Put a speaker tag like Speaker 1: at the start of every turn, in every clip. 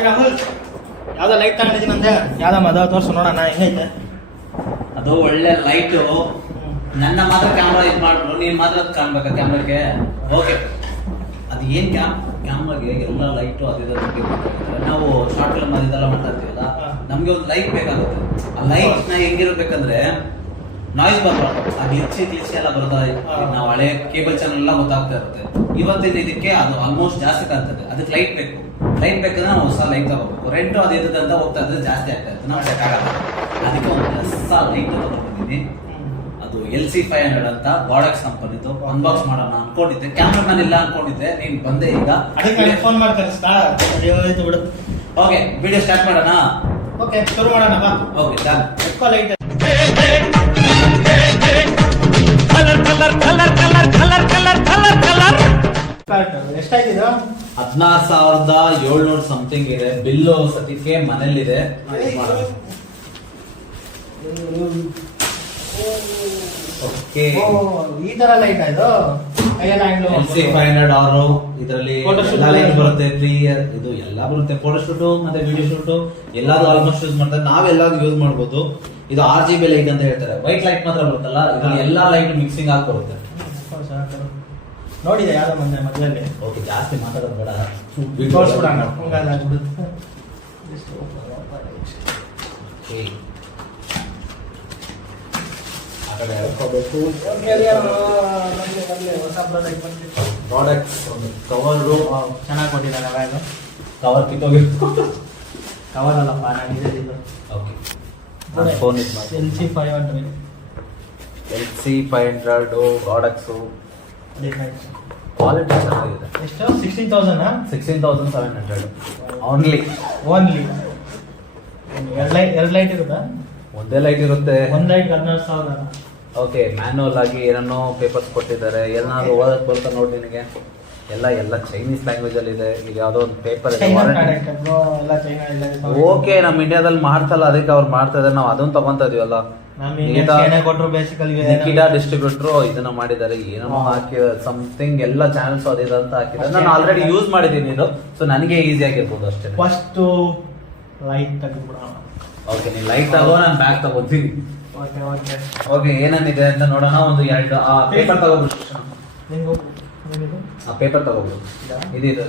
Speaker 1: ರಾಹುಲ್ ಯಾವ್ದೋ ಲೈಟ್ ತಗೊಂಡಿದ್ದೀನಂತೆ ಯಾವ್ದಮ್ಮ ಅದ ತೋರ್ಸು ನೋಡೋಣ ಹೆಂಗೈತೆ?
Speaker 2: ಅದು ಒಳ್ಳೆ ಲೈಟು ನನ್ನ ಮಾತ್ರ ಕ್ಯಾಮ್ರಾ ಇದು ಮಾಡ್ಬಿಡು ನೀನ್ ಮಾತ್ರ ಅದು ಕಾಣ್ಬೇಕಾ ಕ್ಯಾಮ್ರಾಗೆ ಓಕೆ ಅದು ಏನ್ ಕ್ಯಾಮ್ ಕ್ಯಾಮ್ರಾಗೆ ಎಲ್ಲ ಲೈಟು ಅದು ಅದಿದೆ ನಾವು ಶಾರ್ಟ್ ಫಿಲ್ಮ್ ಅದೆಲ್ಲ ಮಾಡ್ತಾ ಇರ್ತೀವಲ್ಲ
Speaker 1: ಹಾ.
Speaker 2: ನಮ್ಗೆ ಒಂದು ಲೈಟ್ ಬೇಕಾಗುತ್ತೆ. ಆ ಲೈಟ್ನ ಹೆಂಗಿರ್ಬೇಕಂದ್ರೆ ನಾಯ್ಸ್ ಬರಬಾರ್ದು ಆ ಗ್ಲಿಚ್ಚಿ ಗ್ಲಿಚ್ಚಿ ಎಲ್ಲ ಬರ್ತಾ
Speaker 1: ಹಾ.
Speaker 2: ನಾವು ಹಳೆ ಕೇಬಲ್ ಚಾನಲ್ ಎಲ್ಲ ಗೊತ್ತಾಗ್ತಾ ಇರುತ್ತೆ. ಇವತ್ತಿನ ಇದಕ್ಕೆ ಅದು ಆಲ್ಮೋಸ್ಟ್ ಜಾಸ್ತಿ ಕಾಣ್ತದೆ. ಅದಕ್ಕೆ ಲೈಟ್ ಬೇಕು. ಲೈಟ್ ಬೇಕಂದ್ರೆ ನಾವು ಹೊಸ ಲೈಟ್ ತಗೋಬೇಕು. ರೆಂಟು ಅದು ಅಂತ ಹೋಗ್ತಾ ಇದ್ರೆ ಜಾಸ್ತಿ ಆಗ್ತಾ ಇರುತ್ತೆ. ನಾವು ಅದಕ್ಕೆ ಒಂದು ಹೊಸ ಲೈಟ್ ತಗೊಂಡಿದ್ದೀನಿ ಅದು ಎಲ್ ಸಿ ಫೈವ್ ಹಂಡ್ರೆಡ್ ಅಂತ ಬಾಡಕ್ಸ್ ಕಂಪನಿದು ಅನ್ಬಾಕ್ಸ್ ಮಾಡೋಣ ಅನ್ಕೊಂಡಿದ್ದೆ. ಕ್ಯಾಮ್ರಾ ಮ್ಯಾನ್ ಇಲ್ಲ ಅನ್ಕೊಂಡಿದ್ದೆ. ನೀನ್ ಬಂದೆ ಈಗ.
Speaker 1: ಅದಕ್ಕೆ ಫೋನ್ ಮಾಡ್ತಾರೆ ಬಿಡು.
Speaker 2: ಓಕೆ ವಿಡಿಯೋ ಸ್ಟಾರ್ಟ್ ಮಾಡೋಣ?
Speaker 1: ಓಕೆ ಶುರು ಮಾಡೋಣ ಬಾ.
Speaker 2: ಓಕೆ ಡನ್
Speaker 1: ಲೈಟ್ ಎಷ್ಟಾಯ್ತಿದು
Speaker 2: ಹದಿನಾರು ಸಾವಿರದ ಏಳ್ನೂರು ಸಮಥಿಂಗ್ ಇದೆ. ಬಿಲ್ಲು ಸದ್ಯಕ್ಕೆ ಮನೇಲಿದೆ. ಓಕೆ.
Speaker 1: ಓ, ಈ ತರ ಲೈಟ್ ಇದು?
Speaker 2: ಸಿ ಫೈವ್ ಹಂಡ್ರೆಡ್ ಆರು ಇದರಲ್ಲಿ ಎಲ್ಲ ಲೈಟ್ ಬರುತ್ತೆ ಕ್ಲಿಯರ್ ಇದು ಎಲ್ಲ ಬರುತ್ತೆ. ಫೋಟೋ ಶೂಟು ಮತ್ತೆ ವಿಡಿಯೋ ಶೂಟು ಎಲ್ಲಾದ್ರು ಆಲ್ಮೋಸ್ಟ್ ಯೂಸ್ ಮಾಡ್ತಾರೆ. ನಾವೆಲ್ಲಾದ್ರು ಯೂಸ್ ಮಾಡ್ಬೋದು. ಇದು ಆರ್ ಜಿ ಬಿ ಲೈಟ್ ಅಂತ ಹೇಳ್ತಾರೆ. ವೈಟ್ ಲೈಟ್ ಮಾತ್ರ ಬರುತ್ತಲ್ಲ? ಇದ್ರಲ್ಲಿ ಎಲ್ಲಾ ಲೈಟ್ ಮಿಕ್ಸಿಂಗ್ ಆಗಿ ಬರುತ್ತೆ
Speaker 1: ನೋಡಿದೆ ಯಾವ್ದೋ ಮೊನ್ನೆ ಮಧ್ಯದಲ್ಲಿ
Speaker 2: ಓಕೆ ಜಾಸ್ತಿ ಮಾತಾಡೋದು ಬೇಡ.
Speaker 1: ತೋರಿಸ್ಬಿಡೋಣ ಬಂದಿದೆ.
Speaker 2: ಪ್ರಾಡಕ್ಟ್ಸ್ ಒಂದು ಕವರು
Speaker 1: ಚೆನ್ನಾಗಿ ಕೊಟ್ಟಿದ್ದಾರೆ
Speaker 2: ಕವರ್ ಕಿತ್ತೋಗಿ
Speaker 1: ಕವರ್ ಅಲ್ಲಪ್ಪ ನಾನು ಇದು
Speaker 2: ಓಕೆ ಫೋನ್ ಇದು ಮಾಡಿ
Speaker 1: L C five hundred
Speaker 2: L C five hundred products quality ಚೆನ್ನಾಗಿದೆ?
Speaker 1: ಎಷ್ಟು? Sixteen thousand
Speaker 2: sixteen thousand seven hundred only
Speaker 1: only ಎರಡು ಲೈಟ್ ಎರಡು ಲೈಟ್ ಇರುತ್ತಾ?
Speaker 2: ಒಂದೇ ಲೈಟ್ ಇರುತ್ತೆ.
Speaker 1: ಒಂದು ಲೈಟ್ ಹನ್ನೆರಡು ಸಾವಿರ.
Speaker 2: ಓಕೆ ಮ್ಯಾನ್ಯಲ್ ಆಗಿ ಏನನ್ನೋ ಪೇಪರ್ಸ್ ಕೊಟ್ಟಿದ್ದಾರೆ. ಏನಾದ್ರು ಓದಕ್ ಬರ್ತಾ ನೋಡಿ ನಿನಗೆ? ಎಲ್ಲ ಎಲ್ಲ ಚೈನೀಸ್ ಲ್ಯಾಂಗ್ವೇಜ್ ಅಲ್ಲಿ ಇದೆ. ಇದು ಯಾವ್ದೋ ಒಂದು ಪೇಪರ್
Speaker 1: ಇದೆ
Speaker 2: ಓಕೆ ನಮ್ಮ ಇಂಡಿಯಾದಲ್ಲಿ ಮಾಡ್ತಲ್ಲ ಅದಕ್ಕೆ ಅವ್ರು ಮಾಡ್ತಾ ಇದಾರೆ. ನಾವು ಅದನ್ನ ತಗೊಂತ ಇದೀವಲ್ಲ.
Speaker 1: ನಮಗೆ
Speaker 2: ನಿಕಿಟಾ ಡಿಸ್ಟ್ರಿಬ್ಯೂಟರ್ ಇದನ್ನ ಮಾಡಿದ್ದಾರೆ. ಏನೋ ಹಾಕಿ ಸಮಥಿಂಗ್ ಎಲ್ಲ ಚಾನೆಲ್ಸ್ ಅದಿದೆ ಅಂತ ಹಾಕಿದ್ದಾರೆ. ನಾನು ಆಲ್ರೆಡಿ ಯೂಸ್ ಮಾಡಿದ್ದೀನಿ ಇದು. ಸೊ ನನಗೆ ಈಸಿ ಆಗಿರ್ಬೋದು ಅಷ್ಟೇ.
Speaker 1: ಫಸ್ಟ್ ಲೈಟ್ ತೆಗೆದ್ಬಿಡೋಣ
Speaker 2: ಓಕೆ ನೀನು ಲೈಟ್ ತಗೋ ನಾನು ಬ್ಯಾಗ್ ತಗೋತೀನಿ.
Speaker 1: ಓಕೆ ಓಕೆ
Speaker 2: ಓಕೆ ಏನೇನಿದೆ ಅಂತ ನೋಡೋಣ. ಒಂದು ಎರಡು ಪೇಪರ್ ತಗೋಬಿಟ್ಟು
Speaker 1: ನಿಂಗು. ಏನಿದು?
Speaker 2: ಆ ಪೇಪರ್ ತಗೋಬೋದು
Speaker 1: ಇದಾ?
Speaker 2: ಇದು ಇದು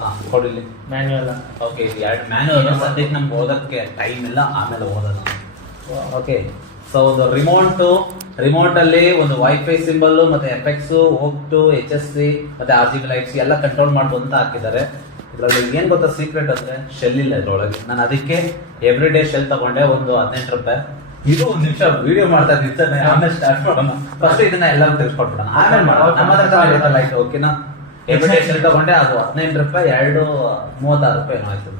Speaker 2: ಹಾ ಕೊಡಿಲಿ
Speaker 1: ಮ್ಯಾನ್ಯುವಲ್
Speaker 2: ಓಕೆ ಎರಡು ಮ್ಯಾನುವಲ್ ಸದ್ಯಕ್ಕೆ ನಮ್ಗೆ ಓದೋಕ್ಕೆ ಟೈಮ್ ಇಲ್ಲ ಆಮೇಲೆ ಓದೋಣ. ಓಕೆ ಸೊ ಒಂದು ರಿಮೋಟ್ ರಿಮೋಟ್ ಅಲ್ಲಿ ಒಂದು ವೈಫೈ ಸಿಂಬಲ್ ಮತ್ತೆ ಎಫೆಕ್ಸ್ ಹೋಗ್ಟು ಎಚ್ ಎಸ್ ಸಿ ಮತ್ತೆ ಆರ್ ಜಿ ಬಿ ಲೈಟ್ಸ್ ಎಲ್ಲ ಕಂಟ್ರೋಲ್ ಮಾಡ್ಬೋದು ಅಂತ ಹಾಕಿದ್ದಾರೆ. ಇದರಲ್ಲಿ ಏನ್ ಗೊತ್ತಾ ಸೀಕ್ರೆಟ್ ಅಂದ್ರೆ ಶೆಲ್ ಇಲ್ಲ ಇದ್ರೊಳಗೆ. ನಾನು ಅದಕ್ಕೆ ಎವ್ರಿ ಡೇ ಶೆಲ್ ತಗೊಂಡೆ ಒಂದು ಹದಿನೆಂಟು ರೂಪಾಯಿ. ಇದು ಒಂದ್ ನಿಮಿಷ ವಿಡಿಯೋ ಮಾಡ್ತಾ ಇದ್ದೇನೆ ಆಮೇಲೆ ಸ್ಟಾರ್ಟ್ ಮಾಡೋಣ. ಫಸ್ಟ್ ಇದನ್ನ ಎಲ್ಲರೂ ತೆಗೆಸ್ಕೊಟ್ಬಿಡೋಣ ಆಮೇಲೆ ಮಾಡೋಣ. ನಮ್ಮ ಹತ್ರ ಲೈಟ್ ಓಕೆನಾ ಆಯ್ತು ಓಕೆನಾ ಎವಿಟೇಷನ್ ತಗೊಂಡೆ ಅದು ಹದಿನೆಂಟು ರೂಪಾಯಿ ಎರಡು ಮೂವತ್ತಾರು ರೂಪಾಯಿ ಏನೋ ಆಯ್ತು.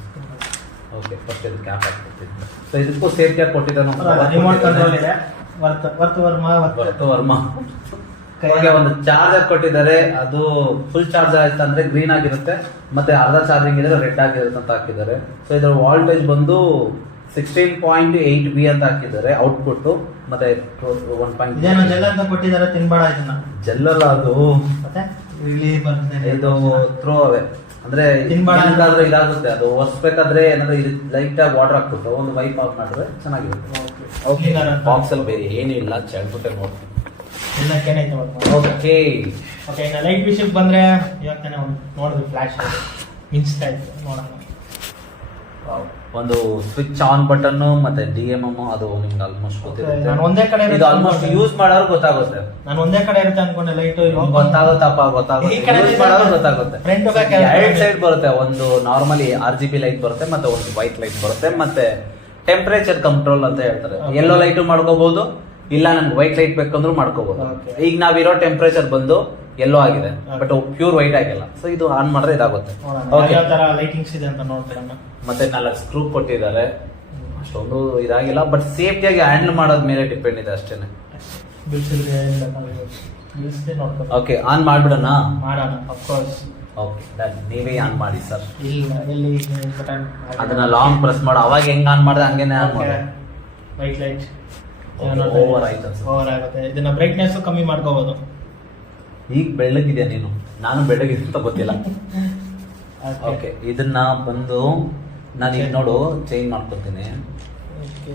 Speaker 2: ಓಕೆ ಫಸ್ಟ್ ಇದು ಕ್ಯಾಪ್ ಹಾಕ್ಬಿಡ್ತೀನಿ. ಸೊ ಇದಕ್ಕೂ ಸೇಫ್ ಕ್ಯಾಪ್ ಕೊಟ್ಟಿದ್ದಾನೆ
Speaker 1: ವರ್ತು ವರ್ಮ
Speaker 2: ಹಾಗೆ ಒಂದು ಚಾರ್ಜರ್ ಕೊಟ್ಟಿದ್ದಾರೆ. ಅದು ಫುಲ್ ಚಾರ್ಜ್ ಆಯ್ತು ಅಂದ್ರೆ ಗ್ರೀನ್ ಆಗಿರುತ್ತೆ. ಮತ್ತೆ ಅರ್ಧ ಚಾರ್ಜಿಂಗ್ ಇದ್ರೆ ರೆಡ್ ಆಗಿರುತ್ತೆ ಅಂತ ಹಾಕಿದ್ದಾರೆ. ಸೊ ಇದರ ವಾಲ್ಟೇಜ್ ಬಂದು ಸಿಕ್ಸ್ಟೀನ್ ಪಾಯಿಂಟ್ ಏಟ್ ಬಿ ಅಂತ ಹಾಕಿದ್ದಾರೆ ಔಟ್ಪುಟ್ ಮತ್ತೆ ಒನ್
Speaker 1: ಇದೇನೋ
Speaker 2: ಪಾಯಿಂಟ್
Speaker 1: ಜೆಲ್ ಅಂತ ಕೊಟ್ಟಿದ್ದಾರೆ ತಿನ್ಬೇಡ ಇದನ್ನ.
Speaker 2: ಜೆಲ್ಲಲ್ಲ ಅದು.
Speaker 1: ಮತ್ತೆ? ಇಲ್ಲಿ ಬರ್ತದೆ
Speaker 2: ಇದು ತ್ರೋ ಅವೇ ಅಂದ್ರೆ
Speaker 1: ತಿನ್ಬೇಡ.
Speaker 2: ಅಂತಾದ್ರೆ ಇದಾಗುತ್ತೆ. ಅದು ಒರೆಸ್ಬೇಕಾದ್ರೆ ಏನಾದ್ರು ಇದು ಲೈಟ್ ಆಗಿ ವಾಟರ್ ಹಾಕ್ಬಿಟ್ಟು ಒಂದು ವೈಪ್ ಆಫ್ ಮಾಡಿದ್ರೆ ಚೆನ್ನಾಗಿರುತ್ತೆ.
Speaker 1: ಓಕೆ.
Speaker 2: ಬಾಕ್ಸ್ ಅಲ್ಲಿ ಬೇರೆ ಏನೂ ಇಲ್ಲ ಚೆಲ್ಬಿಟ್ಟೆ ನೋಡ್ತೀನಿ ಓಕೆ
Speaker 1: ಓಕೆ ಇನ್ನು ಲೈಟ್ ವಿಷಯಕ್ಕೆ ಬಂದ್ರೆ ಇವಾಗ ತಾನೇ ಒಂದು ನೋಡಿದ್ವಿ ಫ್ಲಾಶ್ ಮಿಂಚ್ತಾ ಇತ್ತು ನೋಡೋಣ.
Speaker 2: ಒಂದು ಸ್ವಿಚ್ ಆನ್ ಬಟನ್ ಮತ್ತೆ ಡಿ ಎಂ ಎಂ ಅದು ನಿಮ್ಗೆ ಆಲ್ಮೋಸ್ಟ್ ಗೊತ್ತಿರುತ್ತೆ.
Speaker 1: ನಾನು ಒಂದೇ ಕಡೆ
Speaker 2: ಇದು ಆಲ್ಮೋಸ್ಟ್ ಯೂಸ್ ಮಾಡೋರು ಗೊತ್ತಾಗುತ್ತೆ.
Speaker 1: ನಾನು ಒಂದೇ ಕಡೆ ಇರುತ್ತೆ ಅನ್ಕೊಂಡೆ ಲೈಟ್
Speaker 2: ಗೊತ್ತಾಗುತ್ತಪ್ಪ ಗೊತ್ತಾಗುತ್ತೆ.
Speaker 1: ಕಡೆ
Speaker 2: ಯೂಸ್ ಮಾಡೋರು ಗೊತ್ತಾಗುತ್ತೆ.
Speaker 1: ಎರಡು
Speaker 2: ಸೈಡ್ ಬರುತ್ತೆ. ಒಂದು normally R G B light ಬರುತ್ತೆ ಮತ್ತೆ ಒಂದು ವೈಟ್ ಲೈಟ್ ಬರುತ್ತೆ ಮತ್ತೆ ಟೆಂಪರೇಚರ್ ಕಂಟ್ರೋಲ್ ಅಂತ ಹೇಳ್ತಾರೆ. ಎಲ್ಲೋ ಲೈಟ್ ಮಾಡ್ಕೋಬಹುದು ಇಲ್ಲ ನನ್ಗೆ ವೈಟ್ ಲೈಟ್ ಬೇಕಂದ್ರೂ ಮಾಡ್ಕೋಬಹುದು. ಈಗ ನಾವಿರೋ ಟೆಂಪರೇಚರ್ ಬಂದು ಎಲ್ಲೋ ಆಗಿದೆ. ಬಟ್ ಪ್ಯೂರ್ ವೈಟ್ ಆಗಿಲ್ಲ. ಸೊ ಇದು ಆನ್ ಮಾಡಿದ್ರೆ ಇದಾಗುತ್ತೆ.
Speaker 1: ಯಾವ ತರ ಲೈಟಿಂಗ್ಸ್ ಇದೆ ಅಂತ ನೋಡ್ತೀನಿ
Speaker 2: ಮತ್ತೆ ನಾಲ್ಕು ಸ್ಕ್ರೂ ಕೊಟ್ಟಿದ್ದಾರೆ. ಅಷ್ಟೊಂದು ಇದಾಗಿಲ್ಲ ಬಟ್ ಸೇಫ್ಟಿಯಾಗಿ ಹ್ಯಾಂಡಲ್ ಮಾಡೋದ್ ಮೇಲೆ ಡಿಪೆಂಡ್ ಇದೆ ಅಷ್ಟೇನೆ. ಓಕೆ ಆನ್ ಮಾಡ್ಬಿಡೋಣ?
Speaker 1: ಮಾಡೋಣ ಅಫ್ಕೋರ್ಸ್
Speaker 2: ಓಕೆ ಡನ್ ನೀವೇ ಆನ್ ಮಾಡಿ ಸರ್ ಅದನ್ನ ಲಾಂಗ್ ಪ್ರೆಸ್ ಮಾಡು. ಅವಾಗ ಹೆಂಗ್ ಆನ್ ಮಾಡಿದೆ ಹಂಗೇನೆ ಆನ್ ಮಾಡಿ
Speaker 1: ವೈಟ್ ಲೈಟ್
Speaker 2: ಓವರ್ ಆಯ್ತು.
Speaker 1: ಓವರ್ ಆಗುತ್ತೆ. ಇದನ್ನ ಬ್ರೈಟ್ನೆಸ್ ಕಮ್ಮಿ ಮಾಡ್ಕೋಬಹುದು
Speaker 2: ಈಗ ಬೆಳ್ಳಗಿದ್ಯಾ ನೀನು? ನಾನು ಬೆಳ್ಳಗಿದೆ ಅಂತ ಗೊತ್ತಿಲ್ಲ. ಓಕೆ ಇದನ್ನ ಬಂದು ನಾನು ಈಗ ನೋಡು ಚೇಂಜ್ ಮಾಡ್ಕೊತೀನಿ.
Speaker 1: ಓಕೆ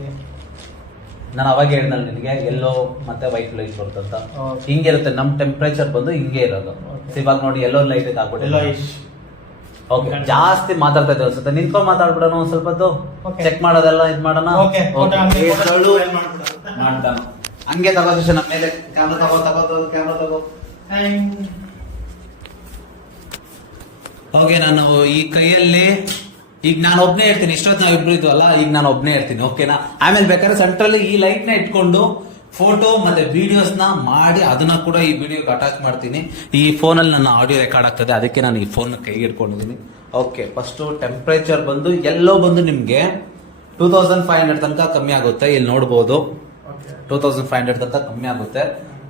Speaker 2: ನಾನು ಅವಾಗ ಹೇಳ್ದಲ್ಲ ನಿನಗೆ ಎಲ್ಲೋ ಮತ್ತೆ ವೈಟ್ ಲೈಟ್ ಬರುತ್ತಂತ
Speaker 1: ಹಿಂಗೆ
Speaker 2: ಹಿಂಗಿರುತ್ತೆ ನಮ್ಮ ಟೆಂಪ್ರೇಚರ್ ಬಂದು ಹಿಂಗೆ ಇರೋದು. ಇವಾಗ ನೋಡಿ ಎಲ್ಲೋ ಲೈಟ್
Speaker 1: ಹಾಕ್ಬಿಟ್ಟು.
Speaker 2: ಓಕೆ ಜಾಸ್ತಿ ಮಾತಾಡ್ತಾ ಇದ್ದೇವೆ ಅನ್ಸುತ್ತೆ. ನಿಂತ್ಕೊಂಡು ಮಾತಾಡ್ಬಿಡೋಣ ಒಂದ್ ಸ್ವಲ್ಪ
Speaker 1: Okay.
Speaker 2: ಚೆಕ್ ಮಾಡೋದೆಲ್ಲ ಇದು ಮಾಡೋಣ.
Speaker 1: ಹಂಗೆ.
Speaker 2: ಮಾಡ್ತಾನೆ ತಗೋದು ನಮ್ಮ ಮೇಲೆ. ಕ್ಯಾಮ್ರಾ ತಗೋ ತಗೋ ಕ್ಯಾಮ್ರಾ ತಗೋ. ಓಕೆ ನಾನು ಈ ಕೈಯಲ್ಲಿ ಈಗ ನಾನು ಒಬ್ಬನೇ ಇರ್ತೀನಿ. ಇಷ್ಟೊತ್ತು ನಾವು ಇಬ್ರು ಇದ್ವಲ್ಲ ಈಗ ನಾನು ಒಬ್ಬನೇ ಇರ್ತೀನಿ ಓಕೆನಾ ಆಮೇಲೆ ಬೇಕಾದ್ರೆ ಸೆಂಟ್ರಲ್ಲಿ ಈ ಲೈಟ್ನ ಇಟ್ಕೊಂಡು ಫೋಟೋ ಮತ್ತೆ ವಿಡಿಯೋಸ್ನ ಮಾಡಿ ಅದನ್ನ ಕೂಡ ಈ ವಿಡಿಯೋಗೆ ಅಟ್ಯಾಚ್ ಮಾಡ್ತೀನಿ. ಈ ಫೋನ್ ಅಲ್ಲಿ ನನ್ನ ಆಡಿಯೋ ರೆಕಾರ್ಡ್ ಆಗ್ತದೆ ಅದಕ್ಕೆ ನಾನು ಈ ಫೋನ್ ಕೈಗೆ ಇಟ್ಕೊಂಡಿದ್ದೀನಿ. ಓಕೆ ಫಸ್ಟ್ ಟೆಂಪರೇಚರ್ ಬಂದು ಎಲ್ಲೋ ಬಂದು ನಿಮ್ಗೆ ಟೂ ತೌಸಂಡ್ ಫೈವ್ ಹಂಡ್ರೆಡ್ ತನಕ ಕಮ್ಮಿ ಆಗುತ್ತೆ. ಇಲ್ಲಿ ನೋಡ್ಬೋದು. ಟೂ ತೌಸಂಡ್ ಫೈವ್ ಹಂಡ್ರೆಡ್ ತನಕ ಕಮ್ಮಿ ಆಗುತ್ತೆ.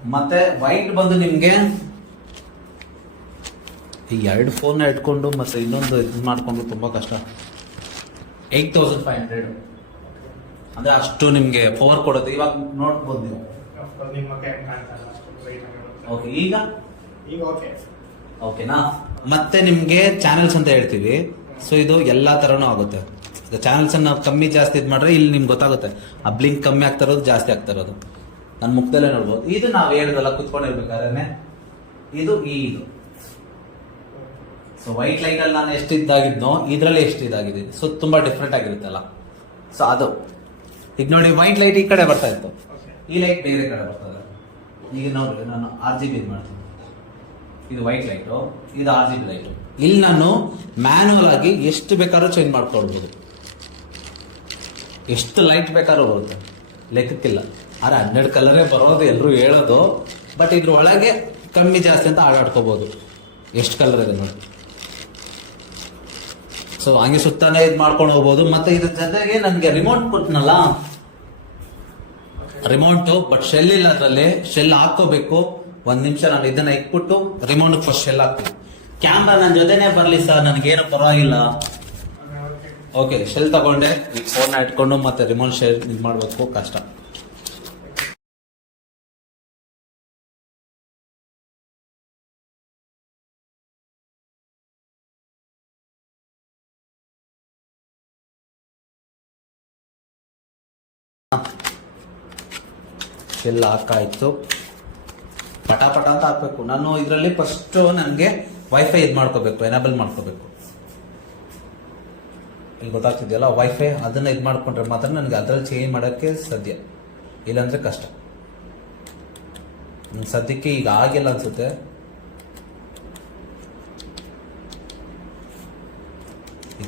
Speaker 2: ಮತ್ತೆ ವೈಟ್ ಬಂದು ನಿಮ್ಗೆ ಈ ಎರಡು ಫೋನ್ ಇಟ್ಕೊಂಡು ಮತ್ತೆ ಇನ್ನೊಂದು ಇದು ಮಾಡಿಕೊಂಡು ತುಂಬಾ ಕಷ್ಟ. ಏಟ್ ತೌಸಂಡ್ ಫೈವ್ ಹಂಡ್ರೆಡ್ ಅಂದ್ರೆ ಅಷ್ಟು ನಿಮ್ಗೆ ಪವರ್ ಕೊಡುತ್ತೆ. ಇವಾಗ ನೋಡ್ಬೋದು ನೀವು. ಓಕೆ ಈಗ?
Speaker 1: ಈಗ ಓಕೆ
Speaker 2: ಓಕೆನಾ ಮತ್ತೆ ನಿಮ್ಗೆ ಚಾನೆಲ್ಸ್ ಅಂತ ಹೇಳ್ತೀವಿ. ಸೊ ಇದು ಎಲ್ಲಾ ತರನೂ ಆಗುತ್ತೆ. ಚಾನೆಲ್ಸ್ ಅನ್ನ ಕಮ್ಮಿ ಜಾಸ್ತಿ ಇದು ಮಾಡ್ರೆ ಇಲ್ಲಿ ನಿಮ್ಗೆ ಗೊತ್ತಾಗುತ್ತೆ. ಆ ಬ್ಲಿಂಕ್ ಕಮ್ಮಿ ಆಗ್ತಾ ಇರೋದು ಜಾಸ್ತಿ ಆಗ್ತಾ ಇರೋದು. ನನ್ನ ಮುಖದಲ್ಲೇ ನೋಡ್ಬೋದು. ಇದು ನಾವು ಹೇಳಿದಲ್ಲ ಕುತ್ಕೊಂಡಿರ್ಬೇಕಾದ್ರೆ? ಇದು, ಈ, ಇದು. ಸೊ ವೈಟ್ ಲೈಟ್ ಅಲ್ಲಿ ನಾನು ಎಷ್ಟು ಇದ್ದಾಗಿದ್ನೋ ಇದರಲ್ಲಿ ಎಷ್ಟು ಇದಾಗಿದೆ. ಸೊ ತುಂಬಾ ಡಿಫ್ರೆಂಟ್ ಆಗಿರುತ್ತಲ್ಲ. ಸೊ ಅದು. ಈಗ ನೋಡಿ ವೈಟ್ ಲೈಟ್ ಈ ಕಡೆ ಬರ್ತಾ ಇತ್ತು. ಈ ಲೈಟ್ ಬೇರೆ ಕಡೆ ಬರ್ತದೆ ಈಗ ನೋಡಿ ನಾನು ಆರ್ ಜಿ ಬಿ ಮಾಡ್ತೀನಿ. ಇದು ವೈಟ್ ಲೈಟು ಇದು ಆರ್ ಜಿ ಬಿ ಲೈಟು ಇಲ್ಲಿ ನಾನು ಮ್ಯಾನುವಲ್ ಆಗಿ ಎಷ್ಟು ಬೇಕಾದ್ರೂ ಚೇಂಜ್ ಮಾಡ್ಕೊಳ್ಬೋದು. ಎಷ್ಟು ಲೈಟ್ ಬೇಕಾದ್ರೂ ಬರುತ್ತೆ. ಲೆಕ್ಕಕ್ಕಿಲ್ಲ. ಆದ್ರೆ ಹನ್ನೆರಡು ಕಲರೇ ಬರೋದು ಎಲ್ಲರೂ ಹೇಳೋದು ಬಟ್ ಇದ್ರ ಒಳಗೆ ಕಮ್ಮಿ ಜಾಸ್ತಿ ಅಂತ ಆಡಾಡ್ಕೋಬಹುದು ಎಷ್ಟು ಕಲರ್ ಇದೆ ನೋಡಿ. ಸೊ ಹಂಗೆ ಸುತ್ತಾನೆ ಇದು ಮಾಡ್ಕೊಂಡು ಹೋಗ್ಬೋದು. ಮತ್ತೆ ಇದ್ರ ಜೊತೆಗೆ ನನಗೆ ರಿಮೋಟ್ ಕೊಟ್ನಲ್ಲ? ರಿಮೋಟ್ ಬಟ್ ಶೆಲ್ ಇಲ್ಲ ಅದರಲ್ಲಿ. ಶೆಲ್ ಹಾಕೋಬೇಕು ಒಂದು ನಿಮಿಷ ನಾನು ಇದನ್ನ ಇಟ್ಬಿಟ್ಟು ರಿಮೋಟ್ ಫಸ್ಟ್ ಶೆಲ್ ಹಾಕ್ತೀನಿ. ಕ್ಯಾಮ್ರಾ ನನ್ನ ಜೊತೆನೆ ಬರಲಿ ಸರ್. ನನಗೇನು ಪರವಾಗಿಲ್ಲ.
Speaker 1: ಓಕೆ
Speaker 2: ಶೆಲ್ ತಗೊಂಡೆ. ಫೋನ್ ಇಟ್ಕೊಂಡು ಮತ್ತೆ ರಿಮೋಟ್ ಶೇರ್ ಇದು ಮಾಡ್ಬೇಕು, ಕಷ್ಟ. ಶೆಲ್ ಹಾಕಾಯ್ತು. ಪಟ ಪಟ ಅಂತ ಹಾಕ್ಬೇಕು. ನಾನು ಇದರಲ್ಲಿ ಫಸ್ಟ್ ನನಗೆ ವೈಫೈ ಇದು ಮಾಡ್ಕೋಬೇಕು ಎನೇಬಲ್ ಮಾಡ್ಕೋಬೇಕು. ಇಲ್ಲಿ ಗೊತ್ತಾಗ್ತಿದೆಯಲ್ಲ? ವೈಫೈ ಅದನ್ನ ಇದು ಮಾಡ್ಕೊಂಡ್ರೆ ಮಾತ್ರ ನನಗೆ ಅದ್ರಲ್ಲಿ ಚೇಂಜ್ ಮಾಡೋಕ್ಕೆ ಸಾಧ್ಯ. ಇಲ್ಲಾಂದರೆ ಕಷ್ಟ. ಸದ್ಯಕ್ಕೆ ಈಗ ಆಗಿಲ್ಲ ಅನ್ಸುತ್ತೆ.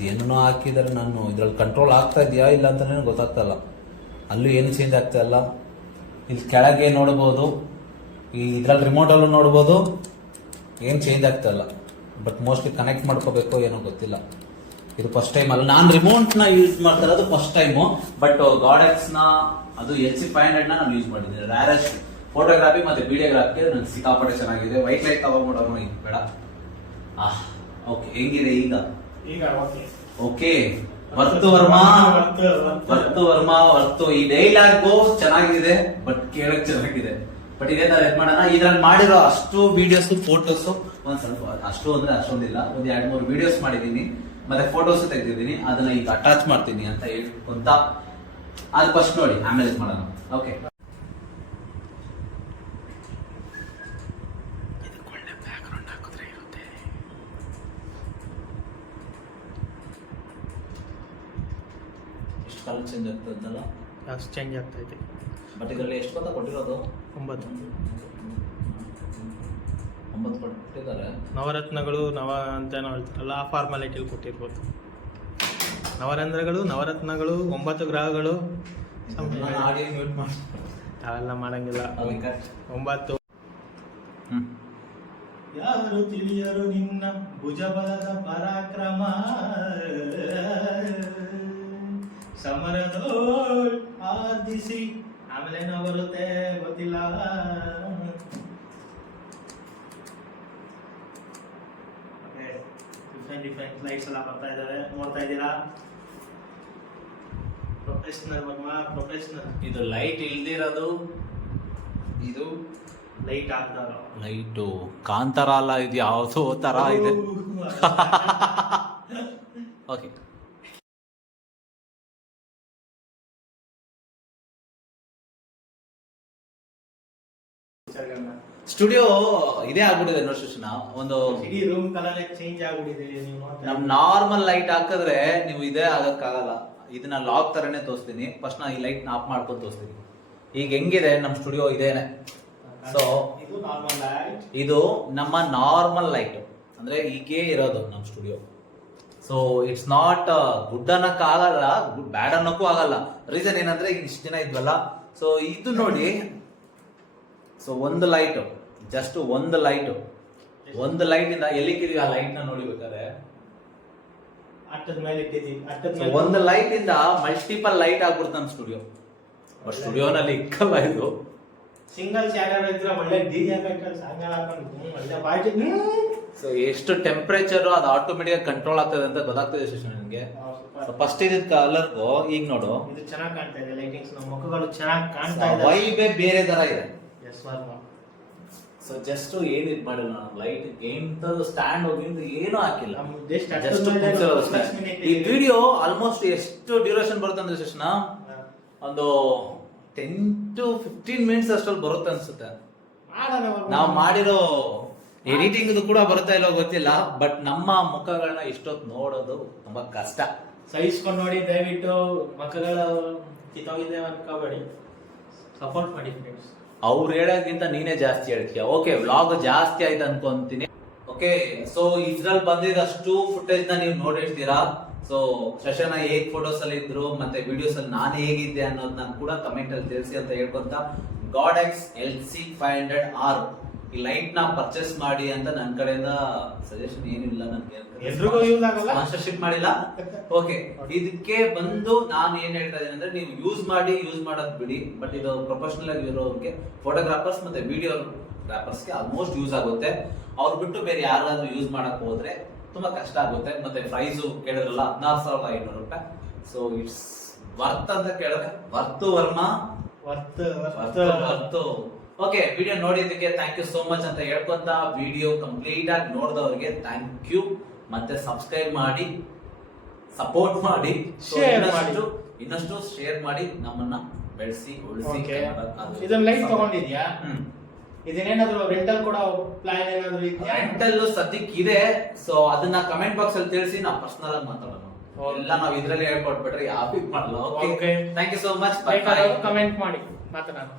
Speaker 2: ಏನೋ ಹಾಕಿದರೆ ನಾನು. ಇದ್ರಲ್ಲಿ ಕಂಟ್ರೋಲ್ ಆಗ್ತಾ ಇದೆಯಾ ಇಲ್ಲ ಅಂತ ಗೊತ್ತಾಗ್ತಾ ಇಲ್ಲ. ಅಲ್ಲೂ ಏನು ಚೇಂಜ್ ಆಗ್ತಾ ಇಲ್ಲ. ಇಲ್ಲಿ ಕೆಳಗೆ ನೋಡ್ಬೋದು. ಈ ಇದ್ರಲ್ಲಿ ರಿಮೋಟಲ್ಲೂ ನೋಡ್ಬೋದು. ಏನು ಚೇಂಜ್ ಆಗ್ತಾ ಇಲ್ಲ. ಬಟ್ ಮೋಸ್ಟ್ಲಿ ಕನೆಕ್ಟ್ ಮಾಡ್ಕೋಬೇಕು ಏನೋ ಗೊತ್ತಿಲ್ಲ. ಇದು ಫಸ್ಟ್ ಟೈಮ್ ಅಲ್ಲ. ನಾನು ರಿಮೋಟ್ನ ಯೂಸ್ ಮಾಡ್ತಾರೆ ಅದು ಫಸ್ಟ್ ಟೈಮು ಬಟ್ನ ಅದು ಎಚ್ ಸಿ ಫೈವ್ ಹಂಡ್ರೆಡ್ ನಾನು ಯೂಸ್ ಮಾಡಿದ್ದೀನಿ. ರ್ಯಾರೆಸ್ಟ್ ಫೋಟೋಗ್ರಾಫಿ ಮತ್ತೆ ವಿಡಿಯೋಗ್ರಾಫಿ ನಂಗೆ ಸಿಕ್ಕಾಪಟ್ಟೆ ಚೆನ್ನಾಗಿದೆ. ವೈಟ್ ಲೈಟ್ ತಗೊಂಡ್ಬಿಡೋಣ ಈಗ ಬೇಡ. ಆಹ್ ಓಕೆ ಹೆಂಗಿದೆ ಈಗ?
Speaker 1: ಈಗ okay
Speaker 2: worth Verma.
Speaker 1: Worth
Speaker 2: Verma worth. ಈ ಡೈಲಾಗು ಚೆನ್ನಾಗಿದೆ ಬಟ್ ಕೇಳಕ್ ಚೆನ್ನಾಗಿದೆ. ಬಟ್ ಇದೇ ತರ ಮಾಡೋಣ? ಇದ್ರಲ್ಲಿ ಮಾಡಿರೋ ಅಷ್ಟು ವಿಡಿಯೋಸ್ ಫೋಟೋಸ್ ಒಂದ್ ಸ್ವಲ್ಪ ಅಷ್ಟು ಅಂದ್ರೆ ಅಷ್ಟೊಂದಿಲ್ಲ. ಒಂದ್ ಎರಡ್ ಮೂರು ವಿಡಿಯೋಸ್ ಮಾಡಿದೀನಿ. ಮತ್ತೆ ಫೋಟೋಸ್ ತೆಗ್ದಿದ್ದೀನಿ. ಅದನ್ನ ಈಗ ಅಟ್ಯಾಚ್ ಮಾಡ್ತೀನಿ ಅಂತ ಹೇಳ್ಕೊಂತ ಅದು ಫಸ್ಟ್ ನೋಡಿ ಆಮೇಲೆ ಮಾಡೋಣ. ಓಕೆ ಕಲರ್ ಚೇಂಜ್ ಆಗ್ತದಲ್ಲ
Speaker 1: ಇದೆ ಚೇಂಜ್ ಆಗ್ತೈತೆ
Speaker 2: ಬಟ್ ಇದರಲ್ಲಿ ಎಷ್ಟು ಗೊತ್ತಾ ಕೊಟ್ಟಿರೋದು
Speaker 1: ಒಂಬತ್ತು.
Speaker 2: ಒಂಬತ್ತು ಕೊಟ್ಟಿದ್ದಾರೆ.
Speaker 1: ನವರತ್ನಗಳು ನವ ಅಂತ ಏನೋ ಹೇಳ್ತಾರಲ್ಲ ಆ ಫಾರ್ಮಾಲಿಟಿಲಿ ಕೊಟ್ಟಿರ್ಬೋದು. ನವರಂಧ್ರಗಳು ನವರತ್ನಗಳು ಒಂಬತ್ತು ಗ್ರಹಗಳು. ಅವೆಲ್ಲ ಮಾಡಂಗಿಲ್ಲ. ಒಂಬತ್ತು. ಯಾರು ತಿಳಿಯರು ನಿನ್ನ ಭುಜಬಲದ ಪರಾಕ್ರಮ? ಸಮರದೋ ಆದಿಸಿ. ಆಮೇಲೆ ಏನೋ ಬರುತ್ತೆ ಗೊತ್ತಿಲ್ಲ. ಡಿಫ್ರೆಂಟ್ ಲೈಟ್ಸ್ ಎಲ್ಲ ಬರ್ತಾ ಇದಾವೆ. ನೋಡ್ತಾ ಇದ್ದೀರಾ? ಪ್ರೊಫೆಷನಲ್ ವರ್ಮ ಪ್ರೊಫೆಷನಲ್
Speaker 2: ಇದು ಲೈಟ್ ಇಲ್ದಿರೋದು? ಇದು?
Speaker 1: ಲೈಟ್ ಹಾಕ್ದಾಗ
Speaker 2: ಲೈಟು ಕಾಂತಾರ ಅಲ್ಲ ಇದು ಯಾವುದೋ ತರ ಇದೆ. ಓಕೆ ಸ್ಟುಡಿಯೋ ಇದೇ ಆಗ್ಬಿಟ್ಟಿದೆ ನೋಡಿ ಸುಷ್ಣ ಒಂದು
Speaker 1: ಇಡೀ ರೂಮ್ ಕಲರ್ ಚೇಂಜ್ ಆಗ್ಬಿಟ್ಟಿದೆ ನೀವು
Speaker 2: ನಮ್ ನಾರ್ಮಲ್ ಲೈಟ್ ಹಾಕಿದ್ರೆ ನೀವು ಇದೇ ಆಗಕ್ಕಾಗಲ್ಲ. ಇದನ್ನ ಲಾಕ್ ತರನೇ ತೋರಿಸ್ತೀನಿ. ಫಸ್ಟ್ ನಾ ಈ ಲೈಟ್ ಆಫ್ ಮಾಡ್ಕೊಂಡು ತೋರಿಸ್ತೀನಿ. ಈಗ ಹೆಂಗಿದೆ? ನಮ್ಮ ಸ್ಟುಡಿಯೋ ಇದೇನೆ. ಸೊ
Speaker 1: ಇದು
Speaker 2: ನಮ್ಮ ನಾರ್ಮಲ್ ಲೈಟ್ ಅಂದ್ರೆ ಈಗೇ ಇರೋದು ನಮ್ಮ studio. So it's not good ಅನ್ನಕ್ ಆಗಲ್ಲ ಬ್ಯಾಡ್ ಅನ್ನೋಕ್ಕೂ ಆಗಲ್ಲ. ರೀಸನ್ ಏನಂದ್ರೆ ಈಗ ಇಷ್ಟು ದಿನ ಇದ್ವಲ್ಲ. ಸೊ ಇದು ನೋಡಿ. ಸೊ ಒಂದು ಲೈಟ್ ಜಸ್ಟ್ ಒಂದು ಲೈಟ್ ಒಂದು ಲೈಟ್ ಇಂದ ಎಲ್ಲಿ ಆ ಲೈಟ್ನ ನೋಡಿಬೇಕಾದ್ರೆ ಒಂದು ಲೈಟ್ ಇಂದ ಮಲ್ಟಿಪಲ್ ಲೈಟ್ ಆಗ್ಬಿಡ್ತಾನ ಸ್ಟುಡಿಯೋ ಬಟ್ ಸ್ಟುಡಿಯೋನಲ್ಲಿ ಇಕ್ಕಲ್ಲ ಇದು.
Speaker 1: ಸಿಂಗಲ್ ಚಾನಲ್ ಇದ್ರೆ ಒಳ್ಳೆ ಡಿಜೆ
Speaker 2: ಸೊ ಎಷ್ಟು ಟೆಂಪರೇಚರ್ ಅದು ಆಟೋಮೆಟಿಕ್ ಕಂಟ್ರೋಲ್ ಆಗ್ತದೆ ಅಂತ ಗೊತ್ತಾಗ್ತದೆ ಸ್ಟೇಷನ್ ನನಗೆ ಫಸ್ಟ್ ಇದ್ದ ಕಲರ್ಗೂ ಈಗ ನೋಡು.
Speaker 1: ಇದು ಚೆನ್ನಾಗಿ ಕಾಣ್ತಾ ಇದೆ ಲೈಟಿಂಗ್ಸ್ ನಮ್ಮ ಮುಖಗಳು ಚೆನ್ನಾಗಿ ಕಾಣ್ತಾ ಇದೆ.
Speaker 2: ವೈಬೇ ಬೇರೆ ತರ ಇದೆ.
Speaker 1: ಎಸ್
Speaker 2: ಸೊ ಜಸ್ಟ್ ಏನ್ ಇದ್ ಮಾಡಿಲ್ಲ ನಾನು. ಲೈಟ್ ಎಂತ ಸ್ಟ್ಯಾಂಡ್ ಹೋಗಿಂದ ಏನೂ ಹಾಕಿಲ್ಲ. ಜಸ್ಟ್ ಈ ವಿಡಿಯೋ ಆಲ್ಮೋಸ್ಟ್ ಎಷ್ಟು ಡ್ಯೂರೇಷನ್ ಬರುತ್ತೆ ಅಂದ್ರೆ ಶಿಕ್ಷಣ ಒಂದು ಟೆನ್ ಟು ಫಿಫ್ಟೀನ್ ಮಿನಿಟ್ಸ್ ಅಷ್ಟ್ರಲ್ಲಿ ಬರುತ್ತೆ ಅನ್ಸುತ್ತೆ. ನಾವು ಮಾಡಿರೋ ಎಡಿಟಿಂಗ್ ಕೂಡ ಬರುತ್ತಾ ಇಲ್ಲೋ ಗೊತ್ತಿಲ್ಲ ಬಟ್ ನಮ್ಮ ಮುಖಗಳನ್ನ ಇಷ್ಟೊತ್ತು ನೋಡೋದು ತುಂಬಾ ಕಷ್ಟ.
Speaker 1: ಸಹಿಸ್ಕೊಂಡು ನೋಡಿ ದಯವಿಟ್ಟು ಮಕ್ಕಳು ಕಿತ್ತೋಗಿದ್ದೇವೆ ಅನ್ಕೋಬೇಡಿ. ಸಪೋರ್ಟ್ ಮಾಡಿ ಫ್ರೆಂಡ್ಸ್
Speaker 2: ಅವ್ರು ಹೇಳೋದ್ಕಿಂತ ನೀನೇ ಜಾಸ್ತಿ ಹೇಳ್ತೀಯ. ಓಕೆ ವ್ಲಾಗ್ ಜಾಸ್ತಿ ಆಯ್ತು ಅನ್ಕೊಂತೀನಿ. ಓಕೆ ಸೊ ಇದ್ರಲ್ಲಿ ಬಂದಿದ್ದಷ್ಟು ಫುಟೇಜ್ನ ನೀವು ನೋಡಿರ್ತೀರಾ? ಸೊ ಶಶನ ಹೇಗ್ ಫೋಟೋಸ್ ಅಲ್ಲಿ ಇದ್ರು, ಮತ್ತೆ ವಿಡಿಯೋಸ್ ಅಲ್ಲಿ ನಾನು ಹೇಗಿದ್ದೆ ಅನ್ನೋದನ್ನ ಕೂಡ ಕಮೆಂಟ್ ಅಲ್ಲಿ ತಿಳಿಸಿ ಅಂತ ಹೇಳ್ಕೊಂತ. Godox L C five hundred R. ಈ ಲೈಟ್ನ ಪರ್ಚೇಸ್ ಮಾಡಿ ಅಂತ ನನ್ನ ಕಡೆಯಿಂದ ಸಜೆಷನ್ ಏನಿಲ್ಲ
Speaker 1: ಎಲ್ರಿಗೂ ಯೂಸ್ ಆಗಲ್ಲ?
Speaker 2: ಸ್ಪಾನ್ಸರ್ಶಿಪ್ ಮಾಡಿಲ್ಲ? ಓಕೆ ಇದಕ್ಕೆ ಬಂದು ನಾನು ಏನ್ ಹೇಳ್ತಾ ಇದ್ದೀನಿ ಅಂದ್ರೆ ನೀವು ಯೂಸ್ ಮಾಡಿ ಯೂಸ್ ಮಾಡೋದ್ ಬಿಡಿ. ಬಟ್ ಇದು ಪ್ರೊಫೆಷನಲ್ ಆಗಿ ಇರೋರಿಗೆ ಫೋಟೋಗ್ರಾಫರ್ಸ್ ಮತ್ತೆ ವಿಡಿಯೋ ಗ್ರಾಫರ್ಸ್ಗೆ ಆಲ್ಮೋಸ್ಟ್ ಯೂಸ್ ಆಗುತ್ತೆ. ಅವ್ರು ಬಿಟ್ಟು ಬೇರೆ ಯಾರಾದ್ರೂ ಯೂಸ್ ಮಾಡಕ್ ಹೋದ್ರೆ ತುಂಬಾ ಕಷ್ಟ ಆಗುತ್ತೆ. ಮತ್ತೆ ಪ್ರೈಸು ಕೇಳಿದ್ರಲ್ಲ ಹದಿನಾರು ಸಾವಿರದ ಐನೂರು ರೂಪಾಯಿ. ಸೊ ಇಟ್ಸ್ ವರ್ತ್ ಅಂತ ಕೇಳಿದ್ರೆ worth Varma?
Speaker 1: Worth
Speaker 2: worth worth okay video ನೋಡಿದ್ದಕ್ಕೆ ಥ್ಯಾಂಕ್ ಯು ಸೋ ಮಚ್ ಅಂತ ಹೇಳ್ಕೊಂತ ವಿಡಿಯೋ ಕಂಪ್ಲೀಟ್ ಆಗಿ ನೋಡಿದವರಿಗೆ ಥ್ಯಾಂಕ್ ಯು ಮತ್ತೆ ಸಬ್ಸ್ಕ್ರೈಬ್ ಮಾಡಿ ಸಪೋರ್ಟ್ ಮಾಡಿ. ಶೇರ್
Speaker 1: ಮಾಡಿ.
Speaker 2: ಇನ್ನಷ್ಟು ಇನ್ನಷ್ಟು ಶೇರ್ ಮಾಡಿ ನಮ್ಮನ್ನ ಬೆಳೆಸಿ ಉಳಿಸಿ
Speaker 1: ಇದನ್ನ ಲೈಫ್ ತಗೊಂಡಿದ್ಯಾ? ಇದನ್ನೇನಾದ್ರು ರೆಂಟಲ್ ಕೂಡ ಪ್ಲಾನ್ ಏನಾದ್ರು ಇದೆಯಾ?
Speaker 2: ರೆಂಟಲ್ ಸದ್ಯಕ್ಕೆ ಇದೆ. ಸೊ ಅದನ್ನ ಕಮೆಂಟ್ ಬಾಕ್ಸ್ ಅಲ್ಲಿ ತಿಳಿಸಿ ನಾವು ಪರ್ಸನಲ್ ಆಗಿ ಮಾತಾಡೋಣ. ಎಲ್ಲ ನಾವು ಇದ್ರಲ್ಲಿ ಹೇಳ್ಕೊಟ್ಬಿಟ್ರೆ ಯಾವ ಮಾಡಲ್ಲ okay thank you so much
Speaker 1: comment ಮಾಡಿ ಮಾತನಾಡ.